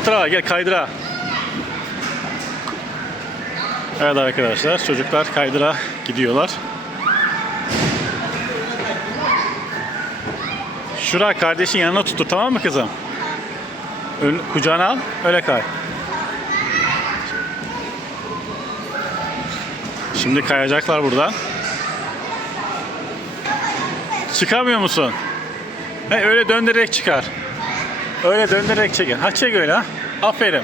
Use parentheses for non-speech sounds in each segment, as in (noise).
Bu tarafa gel kaydıra. Evet arkadaşlar çocuklar kaydıra gidiyorlar. Şura kardeşin yanına tuttur tamam mı kızım? Ön, kucağına al öyle kay. Şimdi kayacaklar buradan. Çıkamıyor musun? He, öyle döndürerek çıkar. Öyle döndürerek çekin. Ha çek öyle ha. Aferin.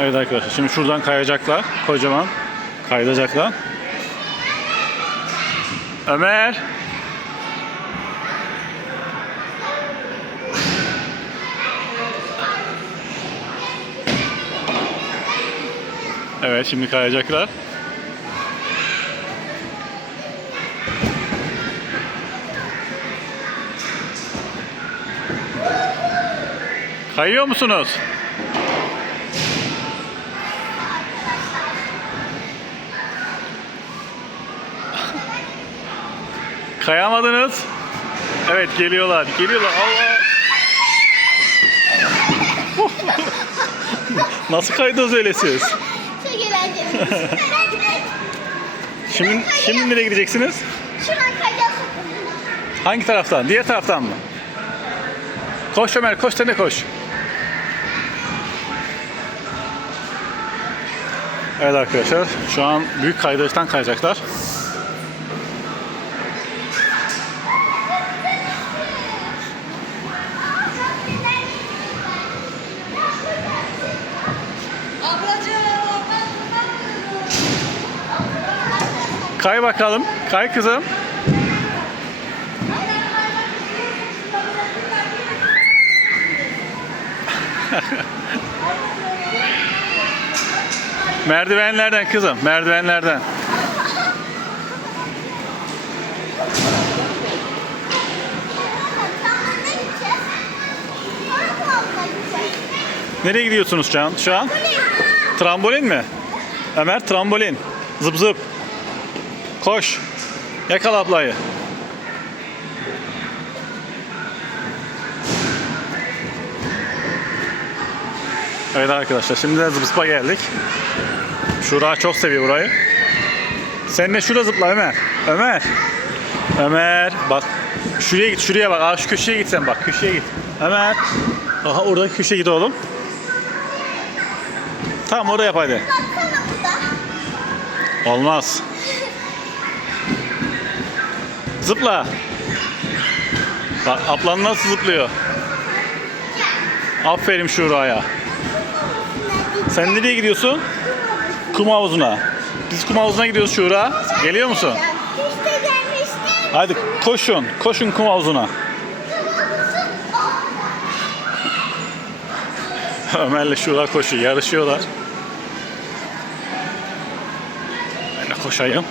Evet arkadaşlar şimdi şuradan kayacaklar. Kocaman kaydacaklar. Ömer. Evet şimdi kayacaklar. Kayıyor musunuz? Kayamadınız. Evet geliyorlar. Geliyorlar. Allah. (laughs) Nasıl kaydınız öyle siz? Çok eğlenceli. Şimdi, şimdi nereye gideceksiniz? Şuradan kayacağız. Hangi taraftan? Diğer taraftan mı? Koş Ömer, koş sen de koş. Evet arkadaşlar, şu an büyük kaydıraktan kayacaklar. Kay bakalım, kay kızım. (laughs) Merdivenlerden kızım, merdivenlerden. Nereye gidiyorsunuz şu an? Şu an? Trambolin mi? Ömer trambolin. Zıp zıp. Koş. Yakala ablayı. Evet arkadaşlar şimdi de zıp zıpa geldik. Şura çok seviyor burayı. Sen de şurada zıpla Ömer. Ömer. Ömer bak. Şuraya git şuraya bak. Aa, şu köşeye git sen bak. Köşeye git. Ömer. Aha oradaki köşeye git oğlum. Tamam oraya yap hadi. Olmaz. Zıpla. Bak ablan nasıl zıplıyor. Aferin Şura'ya. Sen nereye gidiyorsun? Kum havuzuna. Biz kum havuzuna gidiyoruz Şura. Geliyor musun? Hadi koşun. Koşun kum havuzuna. Ömer'le Şura koşuyor. Yarışıyorlar. Ben de koşayım.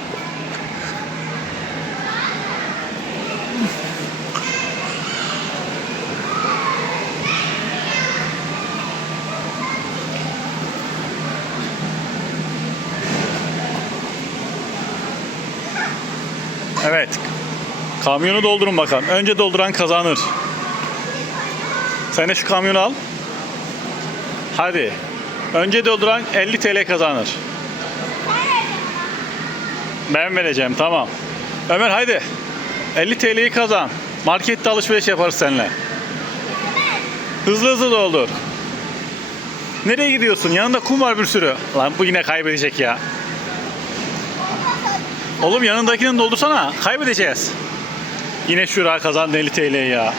Evet. Kamyonu doldurun bakalım. Önce dolduran kazanır. Sen de şu kamyonu al. Hadi. Önce dolduran 50 TL kazanır. Ben vereceğim tamam. Ömer haydi. 50 TL'yi kazan. Markette alışveriş yaparız seninle. Hızlı hızlı doldur. Nereye gidiyorsun? Yanında kum var bir sürü. Lan bu yine kaybedecek ya. Oğlum yanındakini doldursana. Kaybedeceğiz. Yine Şura kazandı 50 TL ya.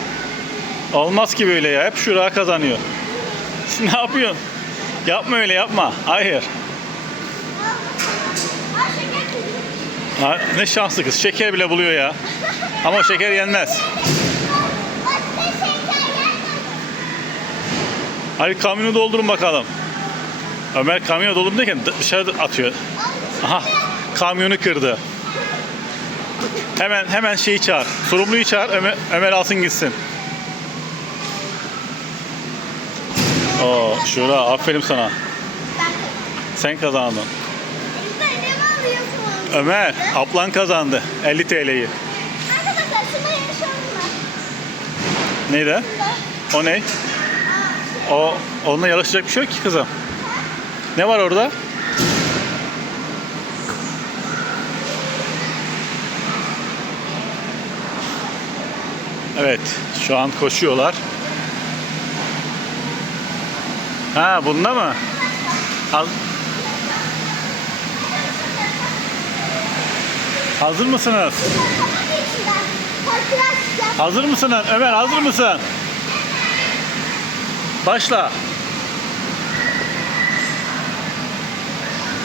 Olmaz ki böyle ya. Hep Şura kazanıyor. (laughs) ne yapıyorsun? Yapma öyle yapma. Hayır. Ha, ne şanslı kız. Şeker bile buluyor ya. Ama şeker yenmez. Hadi kamyonu doldurun bakalım. Ömer kamyonu doldurun derken dışarı atıyor. Aha kamyonu kırdı. Hemen hemen şeyi çağır. Sorumluyu çağır. Ömer, Ömer alsın gitsin. Oo, Şura aferin sana. Sen kazandın. Ömer, ablan kazandı 50 TL'yi. Arkadaşlar şuna yarışalım mı? Neydi? O ne? O onunla yarışacak bir şey yok ki kızım. Ne var orada? Evet, şu an koşuyorlar. Ha, bunda mı? Al. Hazır mısınız? Hazır mısın? Ömer hazır mısın? Başla.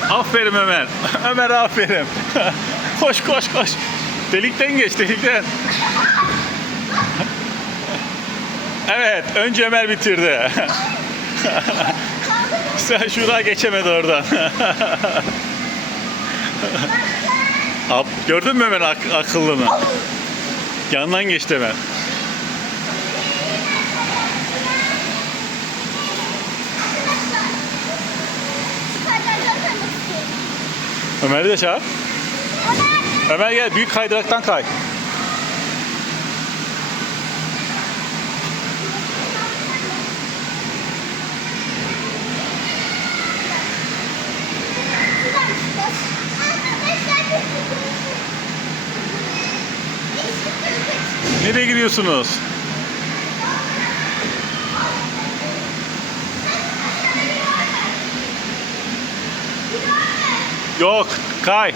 Aferin Ömer. (laughs) Ömer aferin. (laughs) koş koş koş. Delikten geç delikten. Evet önce Ömer bitirdi. (laughs) Sen şuraya geçemedi oradan. Ab- Gördün mü Ömer ak- akıllını? Yandan geçti Ömer. Ömer'i de çağır. Ömer gel büyük kaydıraktan kay. Şuradan çıkacağız. Arkadaşlar bir İşte kırkıç. Nereye gidiyorsunuz? Yok, kay.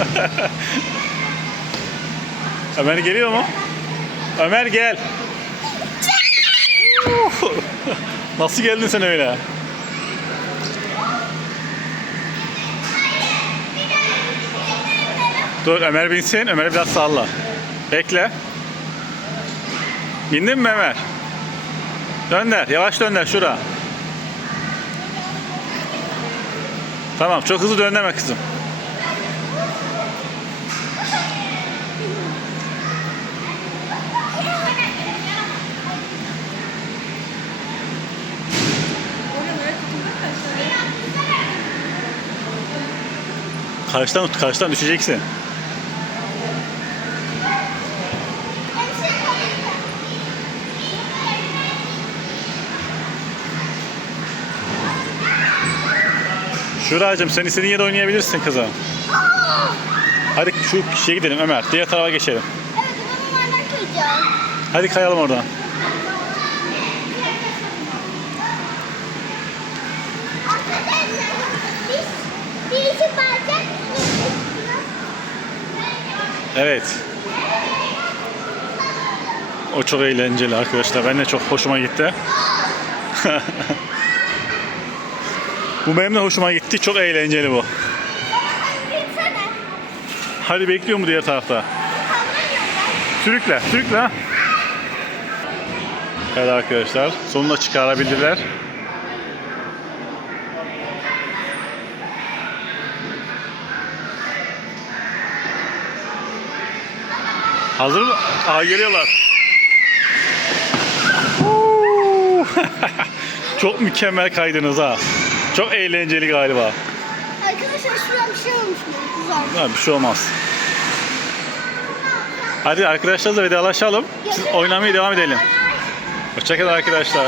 (laughs) Ömer geliyor mu? Ömer gel. Nasıl geldin sen öyle? Dur Ömer binsin. Ömer'i biraz salla. Bekle. Bindin mi Ömer? Dönder. Yavaş dönder şura. Tamam çok hızlı döndeme kızım. Karşıdan tut, karşıdan düşeceksin. Şuracığım sen istediğin yerde oynayabilirsin kızım. Hadi şu şeye gidelim Ömer. Diğer tarafa geçelim. Evet, ben onlardan kıyacağım. Hadi kayalım oradan. Evet. O çok eğlenceli arkadaşlar. Ben de çok hoşuma gitti. (laughs) bu benim de hoşuma gitti. Çok eğlenceli bu. Hadi bekliyor mu diğer tarafta? Sürükle. ha. Evet arkadaşlar, sonunda çıkarabildiler. Hazır mı? Aa geliyorlar. (laughs) Çok mükemmel kaydınız ha. Çok eğlenceli galiba. Arkadaşlar şuradan bir şey olmuş mu? Güzel. Ha, bir şey olmaz. Hadi arkadaşlarla vedalaşalım. Siz oynamaya devam edelim. Hoşçakalın arkadaşlar.